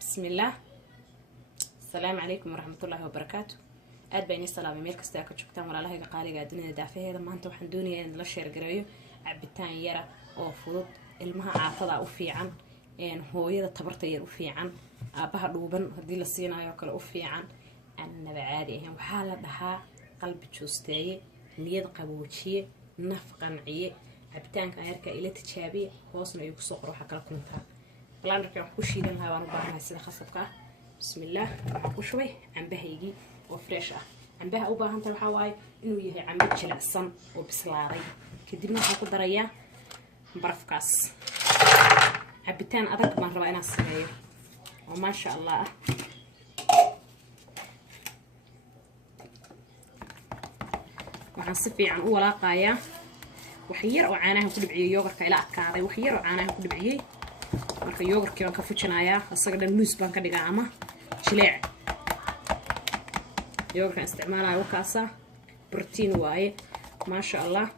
بسم الله. السلام عليكم ورحمة الله وبركاته. aad baan salaamay meel kasta ka joogtaan walaalahayga qaaliga dunida daafaheeda maanta waxaan doonayaa in la share gareeyo cabitaan yara oo fudud ilmaha caafada u fiican hooyada tabarta yar u fiican aabaha dhuuban hadii la siinayo kale u fiican annaba caadi ah waxa la dhahaa qalbi joosteeye niyad qaboojiye naf qanciye cabitaanka yarka ila tijaabiye hoosna ay ku soo qoro waxa kala kuntaa blanderka wax ku shiidan lahaa waan u baahanahay sida khasabka bismillaah waxa ku shubay cambahaygii وفريش عنبها أو باهن تروح واي إنه يهي عمود جلعصن وبسلاري كدينا هاكو دريا برفقاس عبتان أدك من ربعنا الصغير وما شاء الله وحنصفي عن أولا قايا وحير وعاناها كل بعيه يوغر كإلا أكاضي وحير وعاناها كل بعيه marka yogurkii aan ka fujinayaa asaga dhan loose baan ka dhigaa ama jileec يوغركان استعمالها وكاسة بروتين واي ما شاء الله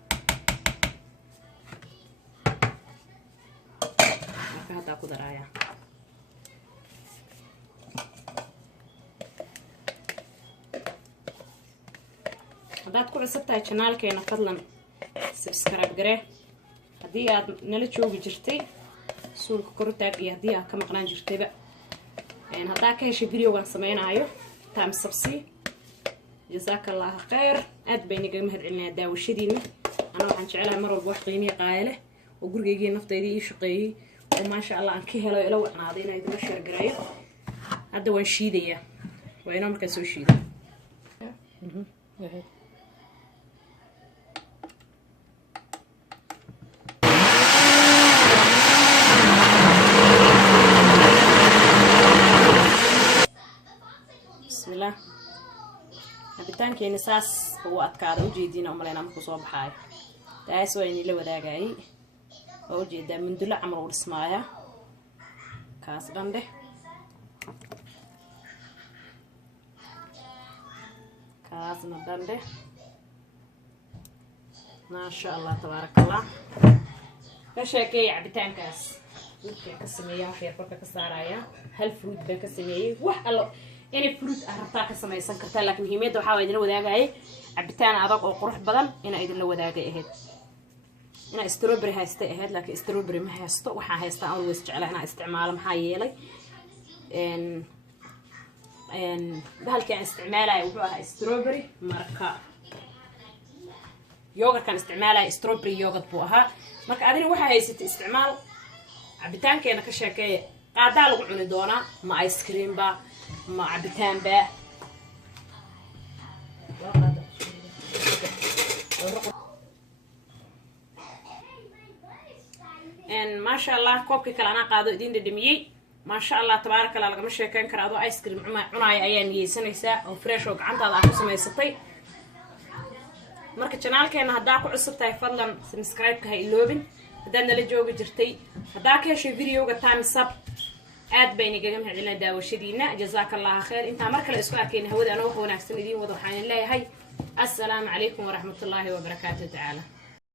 هذا أكو درايا هذا تكون عصبتها channel كينا فضلا سبسكرايب قريه هدي نلا تشوفي جرتي سولك كروتاك إيه هدي كم قناة جرتي بقى يعني هذا كهش فيديو وان سمعنا عيو تام سبسي جزاك الله خير أد بيني قيمة علنا داوشدينا أنا وحن شعلها مرة بوح قيمة قايلة وقرقي نفط يدي شقي وما شاء الله أن كهلا يلو عناضينا يدنا شرقرايب هذا وين شيدية وينام كسو شيدة بسم الله cabitaankeena saas oo adkaada u jeedina umaleena markuu soo baxay taas waa in la wadaagay oo jeeda mindula amar u dhismaaya kaas dande kaasna dande ma sha Allah tabarakallah ka sheekay cabitaankaas wixii ka sameeyay wax yar ka saaraya hal fruit baa ka sameeyay wax allo إني فروت أهربتها كسمة يسكرتها لكن هي ميدا وحاول يدنا وذاقة عبتان عضاق أو قروح بدن إنا يدنا وذاقة إهد إنا استروبري هايستا إهد لكن استروبري ما هايستا وحا هايستا أول ويسجعلها إنا استعمالها محايلي بهال كان استعمالها يوحوها استروبري ماركا يوغر كان استعمالها استروبري يوغر بوها ماركا عادين وحا هايستا استعمال عبتان كينا كشاكي قاعدة لغو عوني دونا ما آيس كريم با ما عبتان با ان ما شاء الله كوبكي كلا انا قادو idin dhadhamiyay ما شاء الله تبارك الله laga sheekan karo ado ice cream cunaay ayaan yeesanaysaa oo fresh oo gacantaada aad ku samaysatay marka channelkeena hadaa ku cusubtahay fadlan subscribe ka ha iloobin hadaa nala joogi jirtay hadaa ka heshay videoga thumbs up aad bayna gaga mahadcelina daawashadiina jazakallahu khair inta mar kale isku arkeen hawada ana wax wanaagsan idin wada waxaan leeyahay assalaamu calaykum wa rahmatullaahi wa barakaatuh ta'ala